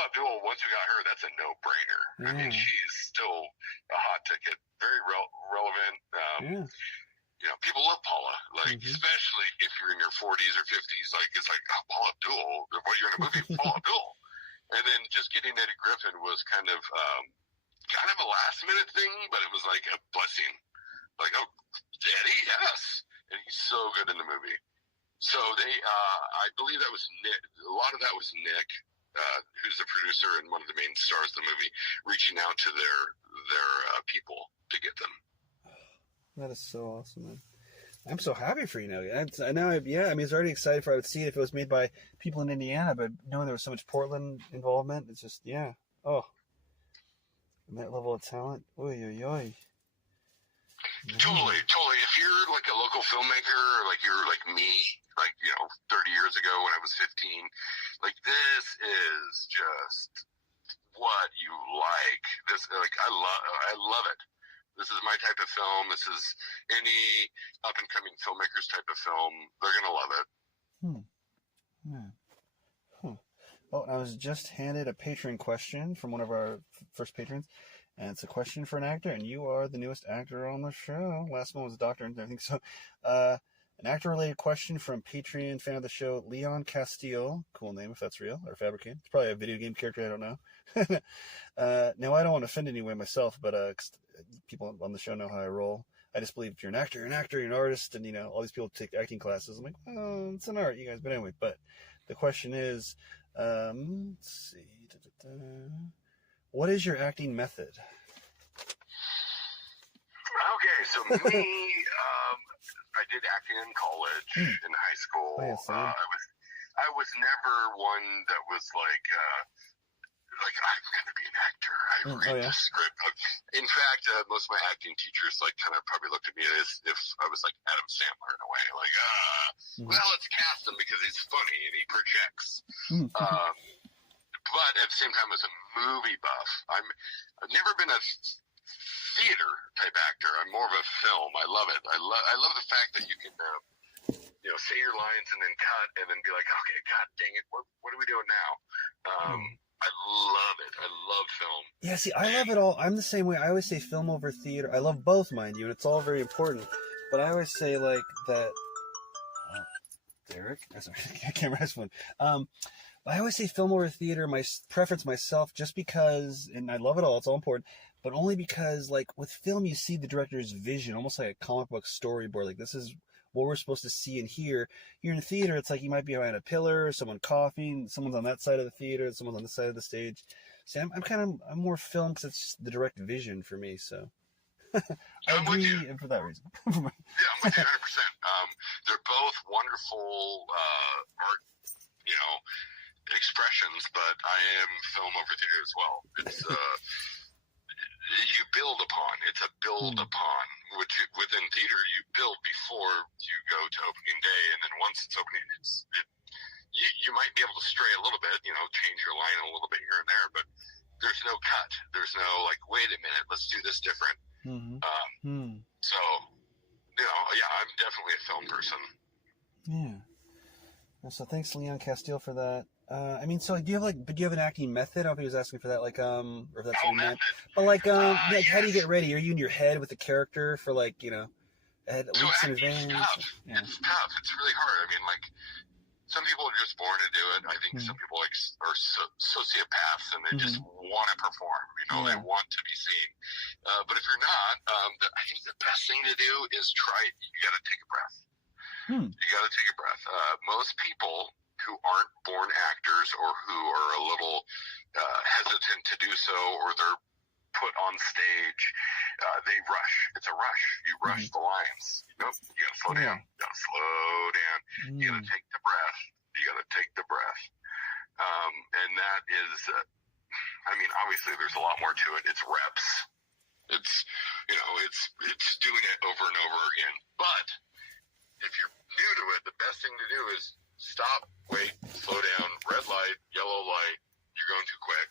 Abdul, once we got her, that's a no-brainer. I mean, she's still a hot ticket, very relevant. People love Paula, like especially if you're in your 40s or 50s. Like it's like Paula Abdul. What, you're in a movie, Paula Abdul? And then just getting Eddie Griffin was kind of a last minute thing, but it was like a blessing. Like, oh, Eddie, yes, and he's so good in the movie. So they, I believe that was Nick. A lot of that was Nick, who's the producer and one of the main stars of the movie, reaching out to their people to get them. That is so awesome, man. I'm so happy for you now. I mean, it's already excited for I would see it if it was made by people in Indiana, but knowing there was so much Portland involvement, it's just, and that level of talent, oy, oy, oy. Totally. If you're like a local filmmaker, or like you're like me, like, 30 years ago when I was 15, like this is just what you like. This, like, I love it. This is my type of film. This is any up-and-coming filmmakers type of film. They're going to love it. Well, I was just handed a patron question from one of our first patrons, and it's a question for an actor, and you are the newest actor on the show. Last one was a doctor, and I think so. An actor-related question from Patreon fan of the show, Leon Castile. Cool name if that's real, or fabricated. It's probably a video game character, I don't know. Now, I don't want to offend anyone myself, but people on the show know how I roll. I just believe if you're an actor, you're an artist, and, all these people take acting classes. I'm like, well, it's an art, you guys. But anyway, the question is, let's see. What is your acting method? Okay, so me, I did acting in college, in high school. Oh, yes, I was never one that was like I'm going to be an actor. I read the script. In fact, most of my acting teachers kind of probably looked at me as if I was like Adam Sandler in a way. Like, well, let's cast him because he's funny and he projects. But at the same time, as a movie buff, I've never been a theater type actor. I'm more of a film. I love it. I love the fact that you can say your lines and then cut and then be like, okay, god dang it, what are we doing now? I love it. I love film. Yeah, see, I love it all. I'm the same way. I always say film over theater. I love both, mind you, and it's all very important. But I always say like that. Derek, sorry, I can't remember this one. I always say film over theater. My preference myself, just because, and I love it all. It's all important, but only because, like with film, you see the director's vision, almost like a comic book storyboard. Like this is what we're supposed to see and hear. You're in a theater. It's like you might be behind a pillar, someone coughing, someone's on that side of the theater, someone's on this side of the stage. See, I'm more film because it's just the direct vision for me. So I agree for that reason. Yeah, I'm with you 100%. They're both wonderful art, expressions, but I am film over theater as well. It's you build upon. It's a build upon, which within theater you build before you go to opening day, and then once it's opening, you might be able to stray a little bit, change your line a little bit here and there, but there's no cut. There's no like, wait a minute, let's do this different. So, yeah, I'm definitely a film person. Yeah. So thanks, Leon Castile, for that. So do you have an acting method? I don't know if he was asking for that, or if that's what he meant. But yes. How do you get ready? Are you in your head with the character for weeks in advance? Yeah. It's tough. It's really hard. I mean, some people are just born to do it. I think some people are sociopaths and they just want to perform. They want to be seen. But if you're not, I think the best thing to do is try. You got to take a breath. You got to take a breath. Most people who aren't born actors or who are a little hesitant to do so, or they're put on stage, they rush. It's a rush. You rush the lines. You got to slow down. You got to slow down. You got to take the breath. You got to take the breath. And that is, obviously there's a lot more to it. It's reps. It's, it's doing it over and over again. But if you're new to it, the best thing to do is stop, wait, slow down, red light, yellow light, you're going too quick.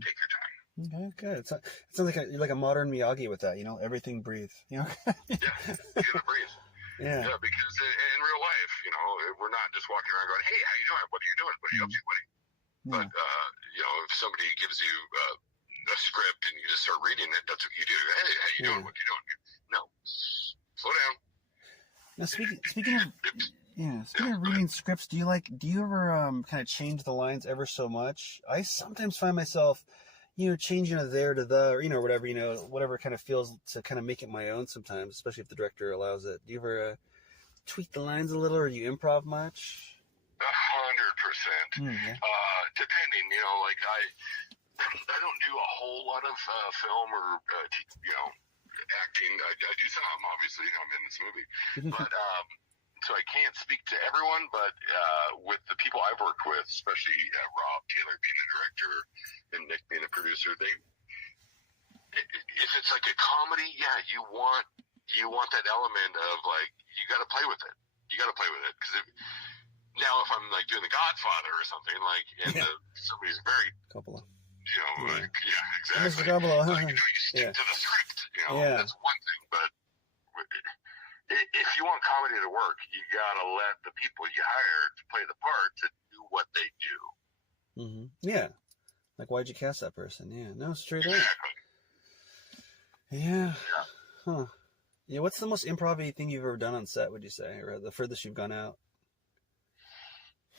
Take your time. Okay, good. It sounds like you're like a modern Miyagi with that, everything breathe. Yeah, you gotta breathe. Yeah, because in real life, we're not just walking around going, hey, how you doing? What are you doing? What are you up to, buddy? But, if somebody gives you a script and you just start reading it, that's what you do. Hey, how you doing? What are you doing? No, slow down. Now, speaking of reading scripts, do you ever kind of change the lines ever so much? I sometimes find myself, changing a there to the, or whatever, whatever kind of feels to kind of make it my own sometimes, especially if the director allows it. Do you ever tweak the lines a little, or do you improv much? 100%. Depending, I don't do a whole lot of film or, acting. I do some, obviously. I'm in this movie. But, so I can't speak to everyone, but with the people I've worked with, especially Rob Taylor being a director and Nick being a producer, if it's like a comedy, you want that element of you got to play with it. You got to play with it because now if I'm doing The Godfather or something somebody's very Coppola. Exactly. Mr. Coppola. You stick to the script. That's one thing, but if you want comedy to work, you gotta let the people you hire to play the part to do what they do. Yeah. Why'd you cast that person? Yeah. No, straight up. Exactly. Yeah. Huh. Yeah. What's the most improv-y thing you've ever done on set, would you say? Or the furthest you've gone out?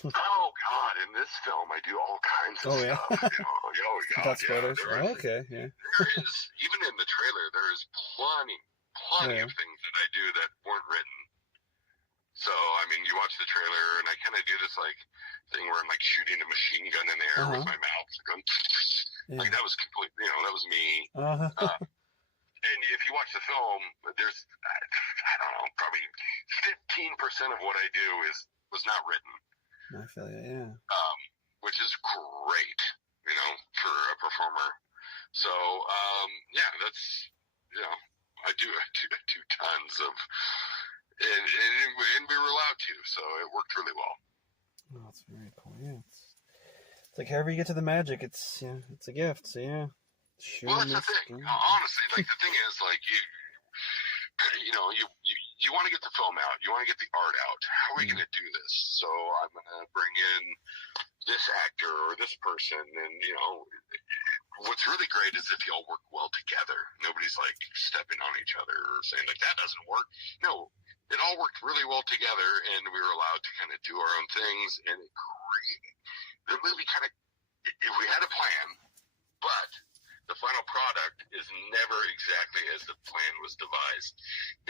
Oh, God. In this film, I do all kinds of stuff. Without spoilers? Okay. Yeah. There is, even in the trailer, there is plenty of things that I do that weren't written. So, you watch the trailer, and I kind of do this, thing where I'm, shooting a machine gun in the air with my mouth. Going, that was completely, that was me. And if you watch the film, there's, I don't know, probably 15% of what I do was not written. I feel you, yeah. Which is great, for a performer. So, that's, I do tons of, and we were allowed to, so it worked really well. Oh, that's very cool. Yeah, it's like however you get to the magic, it's a gift. So yeah. Well, that's the thing. Honestly, the thing is, you want to get the film out, you want to get the art out. How are we going to do this? So I'm going to bring in this actor or this person, and what's really great is if you all work well together. Nobody's like stepping on each other or saying like that doesn't work. No, it all worked really well together, and we were allowed to kind of do our own things. And the movie kind of, if we had a plan, but the final product is never exactly as the plan was devised.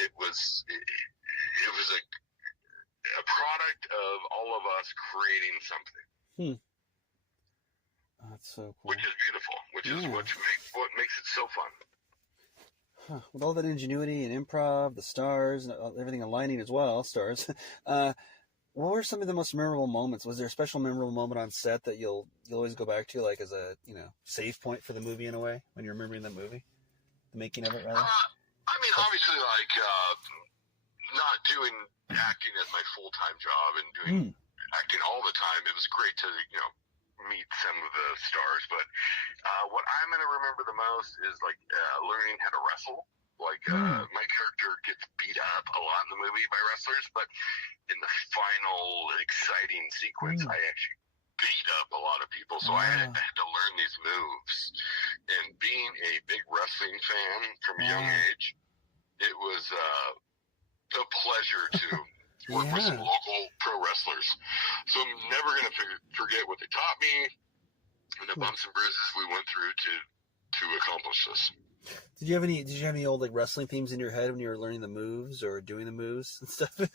It was a product of all of us creating something. That's so cool. Which is beautiful. Which is what makes it so fun. Huh. With all that ingenuity and improv, the stars, and everything aligning as well, stars. What were some of the most memorable moments? Was there a special memorable moment on set that you'll always go back to, like as a save point for the movie in a way when you're remembering that movie, the making of it, rather? I mean, obviously, like not doing acting as my full-time job and doing acting all the time. It was great to meet some of the stars, but what I'm going to remember the most is like learning how to wrestle. Like my character gets beat up a lot in the movie by wrestlers, but in the final exciting sequence, I actually beat up a lot of people. So I had to learn these moves. And being a big wrestling fan from a young age, it was a pleasure to work with some local pro wrestlers. So I'm never going to forget what they taught me and the bumps and bruises we went through to accomplish this. Did you have any old like wrestling themes in your head when you were learning the moves or doing the moves and stuff? Themes,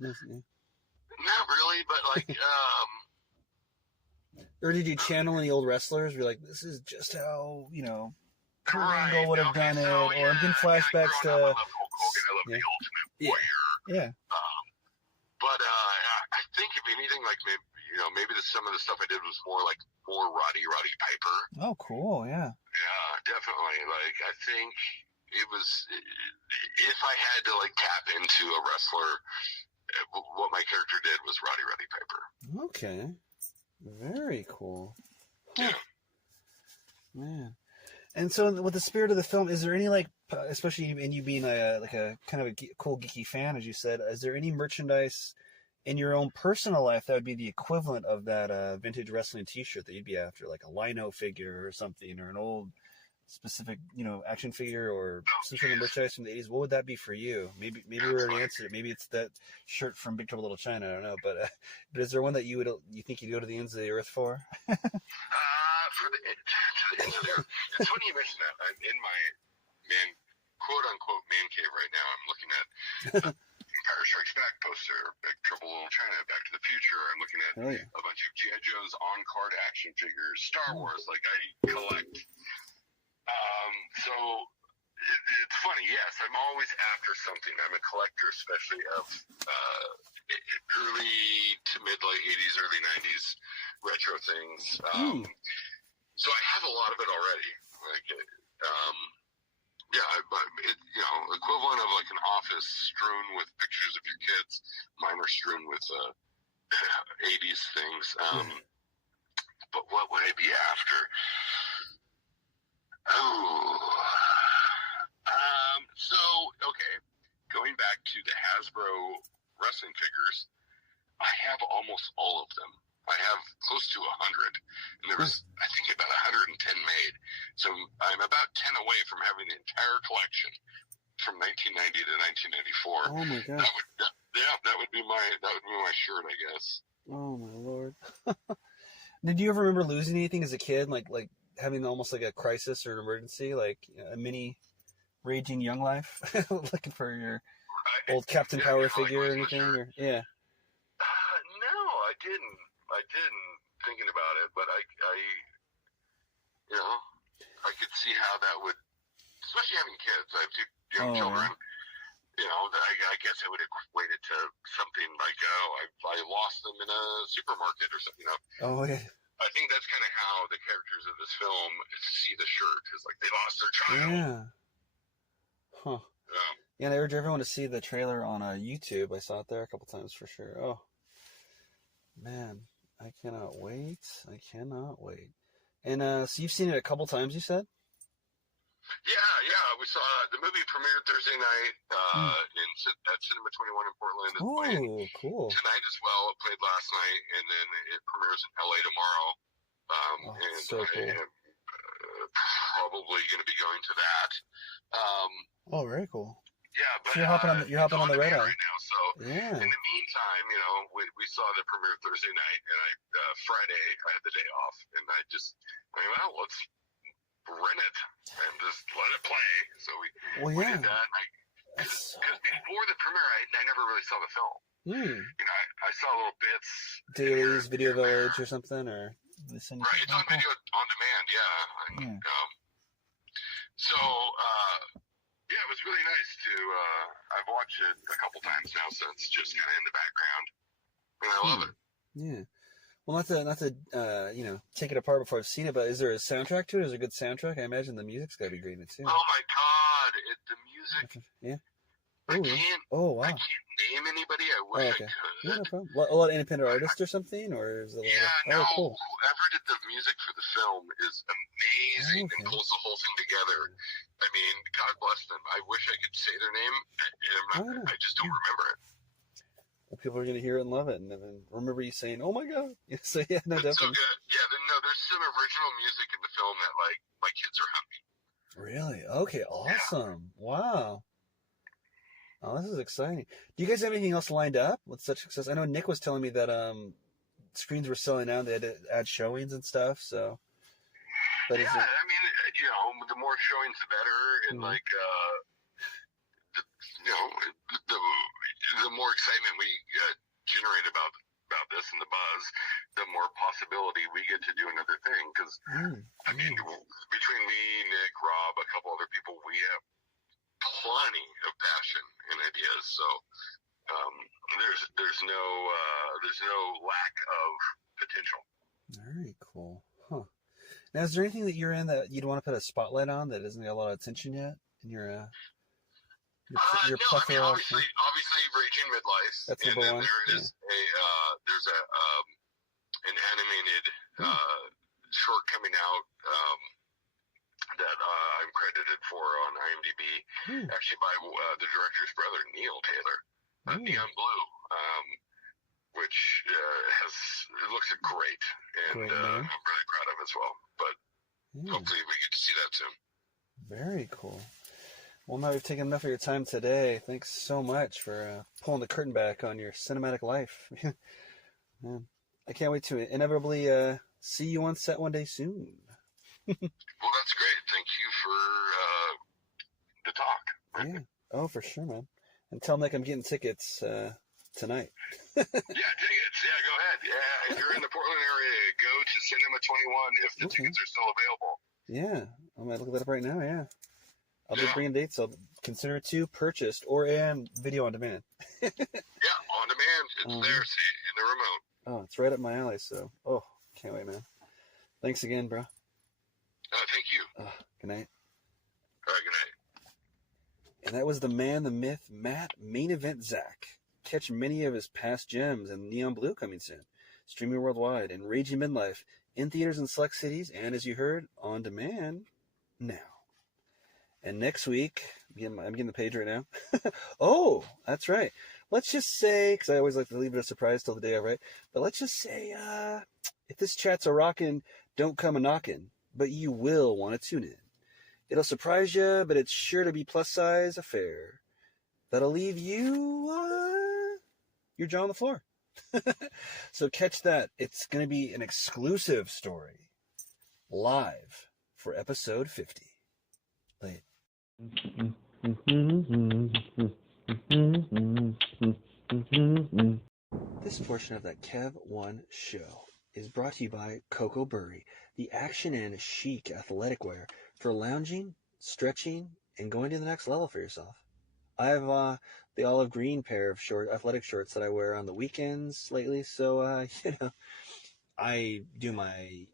not really, but like, or did you channel any old wrestlers? You're like, this is just how Kurt Angle would have done it, or I'm getting flashbacks to. I love Hulk Hogan. I love the Ultimate Warrior. Yeah. But I think if anything, like maybe some of the stuff I did was more Roddy Piper. Oh, cool! Yeah. Yeah, definitely. Like I think it was if I had to like tap into a wrestler, what my character did was Roddy Piper. Okay. Very cool. Huh. Yeah. Man. And so, with the spirit of the film, is there any especially in you being a kind of a cool geeky fan, as you said, is there any merchandise in your own personal life that would be the equivalent of that vintage wrestling T-shirt that you'd be after, like a Lino figure or something, or an old specific action figure or some sort of merchandise from the 80s? What would that be for you? Maybe we already answered it. Maybe it's that shirt from Big Trouble in Little China. I don't know, but is there one that you think you'd go to the ends of the earth for? To the ends of the earth. It's funny you mention that. I'm in my quote unquote man cave right now. I'm looking at Empire Strikes Back poster, Big Trouble in Little China, Back to the Future. I'm looking at a bunch of G.I. Joe's on-card action figures, Star Wars. Like I collect. So it's funny. Yes, I'm always after something. I'm a collector, especially of early to mid-late 80s, early 90s retro things. So I have a lot of it already. Like, equivalent of like an office strewn with pictures of your kids. Mine are strewn with 80s things. But what would I be after? So okay, going back to the Hasbro wrestling figures, I have almost all of them. I have close to 100, and there was, I think, about 110 made. So I'm about 10 away from having the entire collection from 1990 to 1994. Oh my gosh! That would be my shirt, I guess. Oh my lord! Did you ever remember losing anything as a kid, like having almost like a crisis or an emergency, like a mini raging young life, looking for your old Captain Power figure or anything? Or, yeah. No, I didn't. Thinking about it, but I could see how that would, especially having kids. I have two young children. I guess I would equate it to something like, I lost them in a supermarket or something. Oh yeah. I think that's kind of how the characters of this film see the shirt. Is like they lost their child. Yeah. Huh. Yeah, and I urge everyone to see the trailer on YouTube. I saw it there a couple times for sure. Oh, man. I cannot wait. And so you've seen it a couple times, you said? Yeah. We saw the movie premiered Thursday night at Cinema 21 in Portland. It's playing cool. tonight as well. It played last night, and then it premieres in LA tomorrow. And so cool. I am probably going to be going to that. Very cool. Yeah, but so you're hopping on the radar right now. So in the meantime, we saw the premiere Thursday night, and Friday I had the day off, and let's rent it and just let it play. So we did that. Because before the premiere, I never really saw the film. I saw little bits. Dailies, Video Village, or something, or right. It's on video on demand. Yeah. So. Yeah, it was really nice to. I've watched it a couple times now, so it's just kind of in the background, and I love it. Yeah. Well, not to take it apart before I've seen it, but is there a soundtrack to it? Is there a good soundtrack? I imagine the music's got to be great in it too. Oh my God, the music. Yeah. I can't. Oh wow. I can't name anybody. I wish I could. Yeah, no problem. A lot of independent artists or something, or is it? Cool. Whoever did the music for the film is amazing and pulls the whole thing together. I mean, God bless them. I wish I could say their name. I just don't remember it. Well, people are going to hear it and love it, and then remember you saying, "Oh my God!" So yeah, no, it's definitely. So good. Yeah, there's some original music in the film that my kids are humming. Really? Okay. Awesome. Yeah. Wow. Oh, this is exciting. Do you guys have anything else lined up with such success? I know Nick was telling me that screens were selling out. They had to add showings and stuff. So, I mean, the more showings, the better. And the more excitement we generate about this and the buzz, the more possibility we get to do another thing. Because I mean, between me, Nick, Rob, a couple other people, we have plenty of passion and ideas, so there's no lack of potential. Very cool. Huh. Now, is there anything that you're in that you'd want to put a spotlight on that doesn't get a lot of attention yet in your no, I mean, obviously Raging Midlife. That's number one. There is there's an animated short coming out that I'm credited for on IMDb, actually by the director's brother, Neil Taylor, Neon Blue, which looks great, and I'm really proud of as well. But hopefully we get to see that soon. Very cool. Well, now we've taken enough of your time today. Thanks so much for pulling the curtain back on your cinematic life. I can't wait to inevitably see you on set one day soon. Well, that's great. Thank you for the talk. Yeah. Oh, for sure, man. And tell Nick I'm getting tickets tonight. Yeah, tickets. Yeah, go ahead. Yeah, if you're in the Portland area, go to Cinema 21 if the tickets are still available. Yeah, I'm going to look that up right now, yeah. I'll be bringing dates. I'll consider it to purchased or video on demand. Yeah, on demand. It's there, see, in the remote. Oh, it's right up my alley, so, can't wait, man. Thanks again, bro. Thank you. Good night. All right, good night. And that was the man, the myth, Main Event Zak. Catch many of his past gems in Neon Blue coming soon. Streaming worldwide and Raging Midlife in theaters in select cities and, as you heard, on demand now. And next week, I'm getting the page right now. Oh, that's right. Let's just say, because I always like to leave it a surprise till the day of, right? But let's just say, if this chat's a rockin', don't come a knockin', but you will want to tune in. It'll surprise you, but it's sure to be plus-size affair. That'll leave you, your jaw on the floor. So catch that. It's going to be an exclusive story. Live for episode 50. Play it. This portion of the Kev One Show is brought to you by Coco Burry, the action and chic athletic wear for lounging, stretching, and going to the next level for yourself. I have the olive green pair of athletic shorts that I wear on the weekends lately, so I do my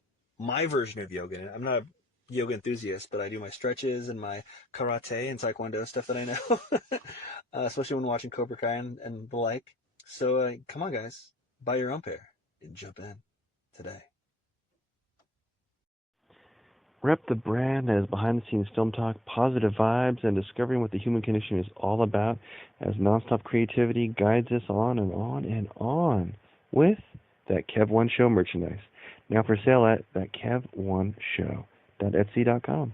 version of yoga. I'm not a yoga enthusiast, but I do my stretches and my karate and taekwondo stuff that I know, especially when watching Cobra Kai and the like. So come on, guys, buy your own pair and jump in today. Rep the brand that is behind-the-scenes film talk, positive vibes, and discovering what the human condition is all about as nonstop creativity guides us on and on and on with that Kev1 Show merchandise. Now for sale at thatkev1show.etsy.com.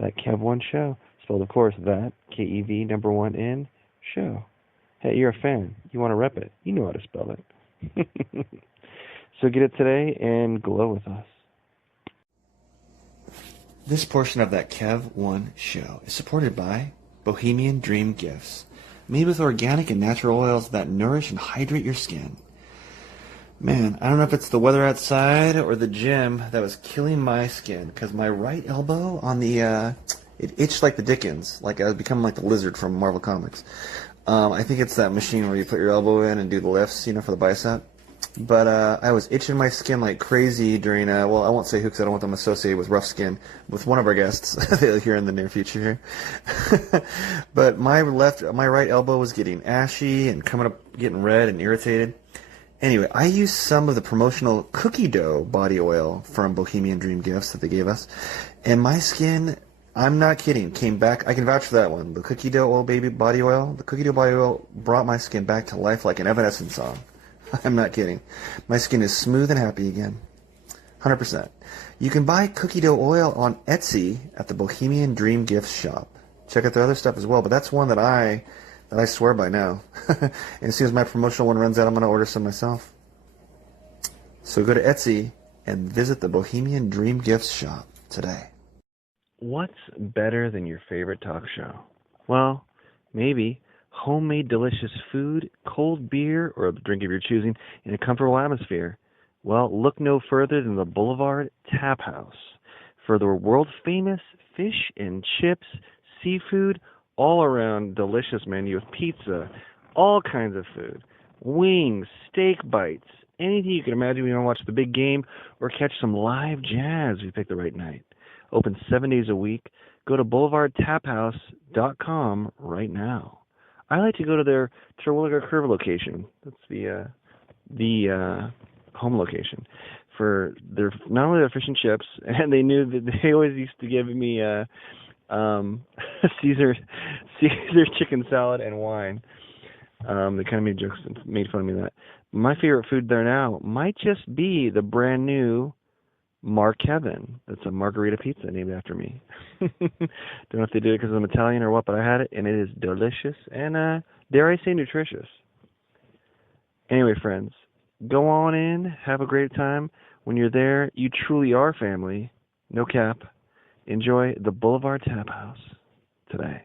That Kev1 Show, spelled of course that, K-E-V, number 1 N, show. Hey, you're a fan. You want to rep it. You know how to spell it. So get it today and glow with us. This portion of that Kev1 Show is supported by Bohemian Dream Gifts, made with organic and natural oils that nourish and hydrate your skin. Man, I don't know if it's the weather outside or the gym that was killing my skin, because my right elbow on the, it itched like the Dickens, like I was becoming like the lizard from Marvel Comics. I think it's that machine where you put your elbow in and do the lifts, for the bicep. But I was itching my skin like crazy during, well, I won't say who because I don't want them associated with rough skin, with one of our guests here in the near future here. But my right elbow was getting ashy and coming up, getting red and irritated. Anyway, I used some of the promotional cookie dough body oil from Bohemian Dream Gifts that they gave us, and my skin, I'm not kidding, came back. I can vouch for that one. The cookie dough oil body oil. The cookie dough body oil brought my skin back to life like an Evanescence song. I'm not kidding. My skin is smooth and happy again. 100%. You can buy cookie dough oil on Etsy at the Bohemian Dream Gifts shop. Check out their other stuff as well, but that's one that I swear by now. And as soon as my promotional one runs out, I'm going to order some myself. So go to Etsy and visit the Bohemian Dream Gifts shop today. What's better than your favorite talk show? Well, maybe homemade delicious food, cold beer, or a drink of your choosing in a comfortable atmosphere. Well, look no further than the Boulevard Tap House for the world-famous fish and chips, seafood, all-around delicious menu of pizza, all kinds of food, wings, steak bites, anything you can imagine when you want to watch the big game or catch some live jazz if you pick the right night. Open 7 days a week. Go to boulevardtaphouse.com right now. I like to go to their Terwilliger Curve location. That's the home location for their not only their fish and chips, and they knew that they always used to give me Caesar chicken salad and wine. They kind of made jokes and made fun of me that. My favorite food there now might just be the brand new Mark Kevin. That's a margarita pizza named after me. Don't know if they did it because I'm Italian or what, but I had it, and it is delicious and, dare I say, nutritious. Anyway, friends, go on in, have a great time. When you're there, you truly are family. No cap. Enjoy the Boulevard Tap House today.